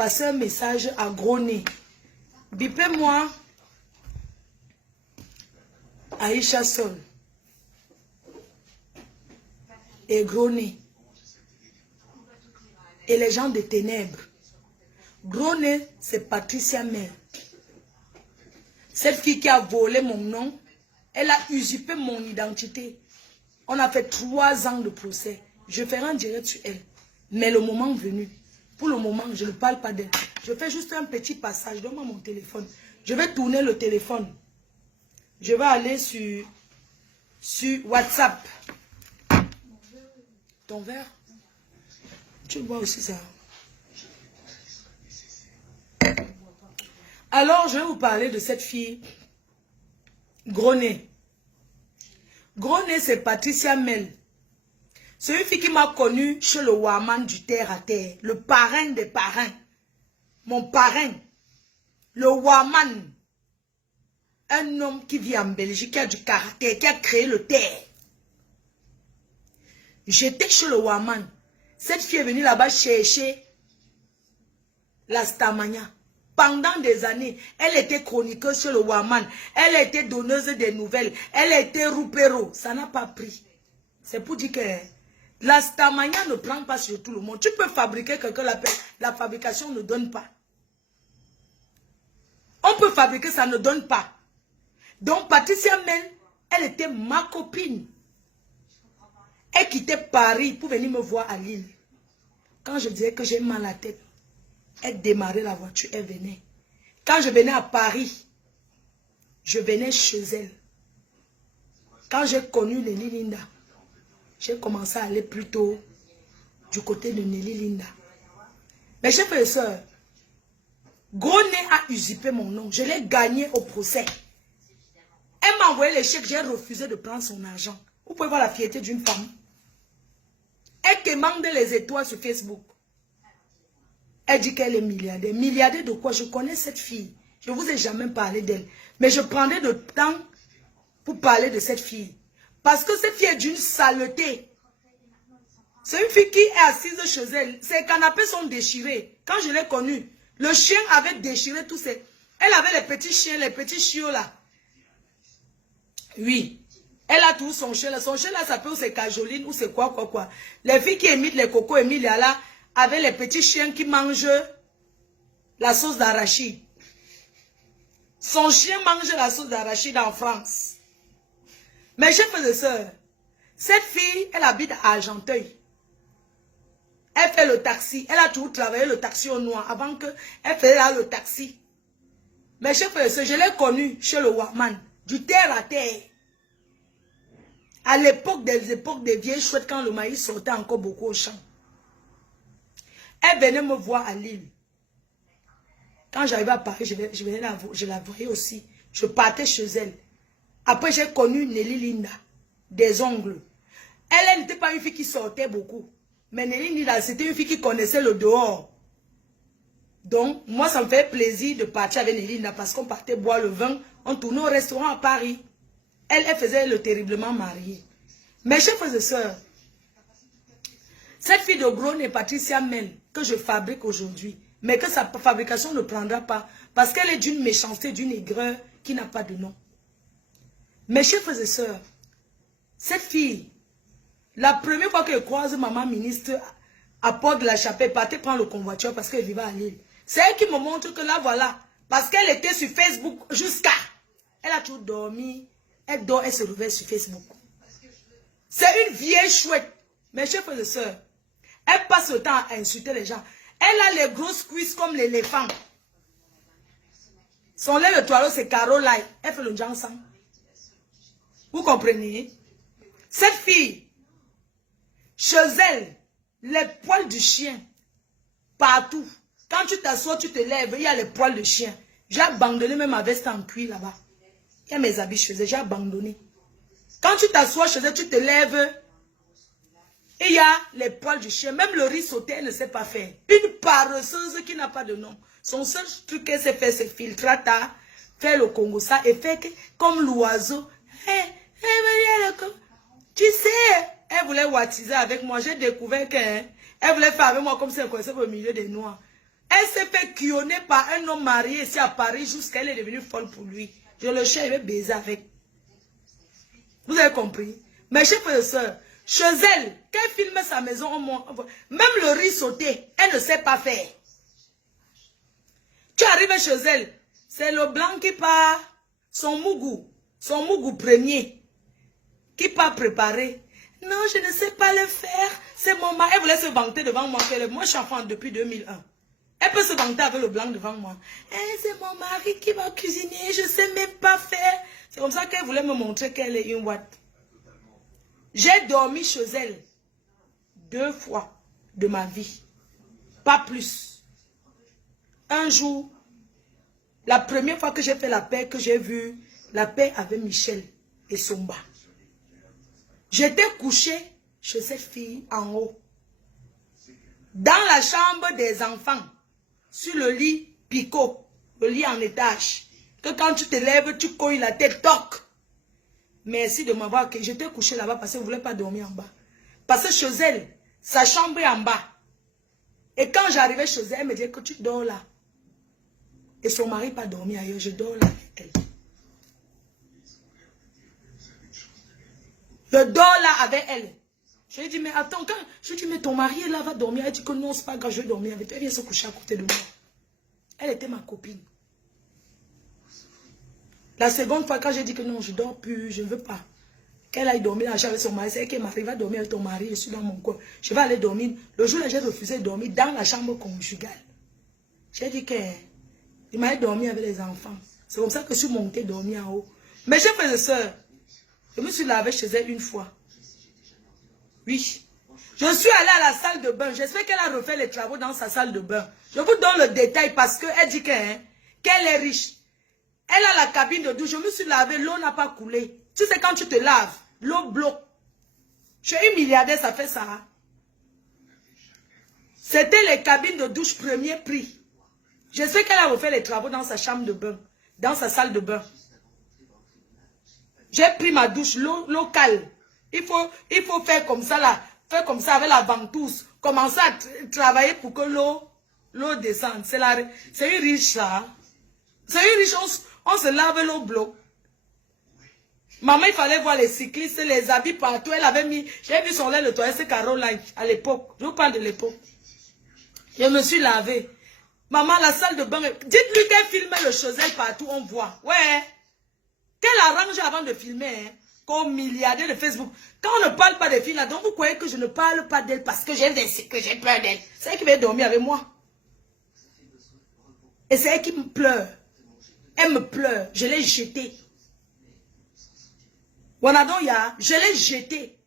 passer un message à Gros Nez. Bipez-moi Aïcha Sol et Gros Nez et les gens des ténèbres. Gros Nez, c'est Patricia Mel. Cette fille qui a volé mon nom, elle a usurpé mon identité. On a fait 3 ans de procès. Je ferai un direct sur elle. Mais le moment venu, pour le moment, je ne parle pas d'elle. Je fais juste un petit passage. Donne-moi mon téléphone. Je vais tourner le téléphone. Je vais aller sur WhatsApp. Ton verre? Tu vois aussi ça. Alors, je vais vous parler de cette fille, Gros Nez. Gros Nez, c'est Patricia Mel. C'est une fille qui m'a connue chez le Waman du terre à terre. Le parrain des parrains. Mon parrain. Le Waman. Un homme qui vit en Belgique, qui a du caractère, qui a créé le terre. J'étais chez le Waman. Cette fille est venue là-bas chercher la Stamania. Pendant des années, elle était chroniqueuse sur le Waman. Elle était donneuse des nouvelles. Elle était roupéro. Ça n'a pas pris. C'est pour dire que la Stamania ne prend pas sur tout le monde. Tu peux fabriquer quelqu'un, la fabrication ne donne pas. On peut fabriquer, ça ne donne pas. Donc Patricia Mel, elle était ma copine. Elle quittait Paris pour venir me voir à Lille. Quand je disais que j'ai mal à la tête, elle démarrait la voiture, elle venait. Quand je venais à Paris, je venais chez elle. Quand j'ai connu Nelly Linda, j'ai commencé à aller plutôt du côté de Nelly Linda. Mes chers frères et sœurs, Gros Nez a usurpé mon nom. Je l'ai gagné au procès. Elle m'a envoyé les chèques, j'ai refusé de prendre son argent. Vous pouvez voir la fierté d'une femme. Elle commande les étoiles sur Facebook. Elle dit qu'elle est milliardaire. Milliardaire de quoi? Je connais cette fille. Je ne vous ai jamais parlé d'elle. Mais je prendrai le temps pour parler de cette fille. Parce que cette fille est d'une saleté. C'est une fille qui est assise chez elle. Ses canapés sont déchirés. Quand je l'ai connue, le chien avait déchiré tous ses... Elle avait les petits chiens, les petits chiots là. Oui. Elle a tout son chien là. Son chien là s'appelle c'est Cajoline ou c'est quoi. Les filles qui imitent les cocos Emilia là, avec les petits chiens qui mangent la sauce d'arachide. Son chien mange la sauce d'arachide en France. Mes chers frères et sœurs, cette fille, elle habite à Argenteuil. Elle fait le taxi. Elle a toujours travaillé le taxi au noir avant qu'elle faisait là le taxi. Mes chers frères et sœurs, je l'ai connue chez le Waman, du terre à terre. À l'époque des vieilles chouettes, quand le maïs sortait encore beaucoup au champ. Elle venait me voir à Lille. Quand j'arrivais à Paris, je la voyais aussi. Je partais chez elle. Après, j'ai connu Nelly Linda, des ongles. Elle n'était pas une fille qui sortait beaucoup. Mais Nelly Linda, c'était une fille qui connaissait le dehors. Donc, moi, ça me fait plaisir de partir avec Nelly Linda parce qu'on partait boire le vin. On tournait au restaurant à Paris. Elle faisait le terriblement marié. Mes chers frères et sœurs, cette fille de Gros Nez, Patricia Mel, que je fabrique aujourd'hui, mais que sa fabrication ne prendra pas, parce qu'elle est d'une méchanceté, d'une aigreur qui n'a pas de nom. Mes chers frères et sœurs, cette fille, la première fois qu'elle croise maman ministre à Port de la Chapelle, partait prendre le convoiture parce qu'elle vivait à Lille. C'est elle qui me montre que là, voilà, parce qu'elle était sur Facebook jusqu'à... Elle a toujours dormi, elle dort, elle se réveille sur Facebook. C'est une vieille chouette. Mes chers frères et sœurs, elle passe le temps à insulter les gens. Elle a les grosses cuisses comme l'éléphant. Son lait de toileau, c'est Caroline. Elle fait le jansan. Vous comprenez? Cette fille, chez elle, les poils du chien, partout. Quand tu t'assois, tu te lèves, il y a les poils de chien. J'ai abandonné même ma veste en cuir là-bas. Il y a mes habits chez elle, j'ai abandonné. Quand tu t'assois chez elle, tu te lèves, et il y a les poils du chien. Même le riz sauté, elle ne sait pas faire. Une paresseuse qui n'a pas de nom. Son seul truc qu'elle sait faire, c'est filtrata, faire le Congo ça, et faire comme l'oiseau. Tu sais, elle voulait wattiser avec moi. J'ai découvert qu'elle voulait faire avec moi comme si elle connaissait au milieu des noirs. Elle Elle s'est fait cuillonner par un homme marié ici à Paris jusqu'à elle est devenue folle pour lui. Je le cherche, je vais baiser avec. Vous avez compris? Mes chers frères et sœurs, chez elle, quand elle filme sa maison, même le riz sauté, elle ne sait pas faire. Tu arrives chez elle, c'est le blanc qui part, son mougou premier, qui part préparer. Non, je ne sais pas le faire, c'est mon mari. Elle voulait se vanter devant moi. Moi, je suis enfant depuis 2001. Elle peut se vanter avec le blanc devant moi. C'est mon mari qui va cuisiner, je ne sais même pas faire. C'est comme ça qu'elle voulait me montrer qu'elle est une ouate. J'ai dormi chez elle 2 fois de ma vie. Pas plus. Un jour, la première fois que j'ai fait la paix, que j'ai vu la paix avec Michel et Somba. J'étais couchée chez cette fille en haut. Dans la chambre des enfants. Sur le lit picot. Le lit en étage. Que quand tu te lèves, tu cognes la tête, toc. Merci de m'avoir accueilli. J'étais couchée là-bas parce qu'elle ne voulait pas dormir en bas. Parce que chez elle, sa chambre est en bas. Et quand j'arrivais chez elle, elle me disait que tu dors là. Et son mari n'a pas dormi ailleurs. Je dors là avec elle. Je dors là avec elle. Je lui ai dit, mais attends, quand je lui ai dit, mais ton mari est là, va dormir. Elle dit que non, c'est pas grave, je vais dormir avec toi. Elle vient se coucher à côté de moi. Elle était ma copine. La seconde fois, quand j'ai dit que non, je ne dors plus, je ne veux pas. Qu'elle aille dormir là avec son mari, c'est qu'elle m'a fait, va dormir avec ton mari, je suis dans mon coin. Je vais aller dormir. Le jour là, j'ai refusé de dormir dans la chambre conjugale. J'ai dit qu'il m'allait dormir avec les enfants. C'est comme ça que je suis montée dormir en haut. Mais j'ai fait de soeur. Je me suis lavée chez elle une fois. Oui. Je suis allée à la salle de bain. J'espère qu'elle a refait les travaux dans sa salle de bain. Je vous donne le détail parce qu'elle dit qu'elle est riche. Elle a la cabine de douche. Je me suis lavée, l'eau n'a pas coulé. Tu sais, quand tu te laves, l'eau bloque. Je suis une milliardaire, ça fait ça. C'était les cabines de douche premier prix. Je sais qu'elle a refait les travaux dans sa chambre de bain, dans sa salle de bain. J'ai pris ma douche, l'eau cale. Il faut faire comme ça là, faire comme ça avec la ventouse. Commencer à travailler pour que l'eau descende. C'est une riche ça. C'est une riche, on se lave l'eau bloque. Maman, il fallait voir les cyclistes, les habits partout. Elle avait mis, j'ai vu son lait le toilette, c'est Caroline à l'époque. Je vous parle de l'époque. Je me suis lavée. Maman, la salle de bain, dites-lui qu'elle filmait le Chosel partout, on voit. Ouais. Qu'elle arrange avant de filmer, hein, comme milliardaire de Facebook. Quand on ne parle pas des filles là, donc vous croyez que je ne parle pas d'elle parce que j'ai peur d'elle. C'est elle qui va dormir avec moi. Et c'est elle qui me pleure. Elle me pleure. Je l'ai jetée. Wanadoya, je l'ai jetée.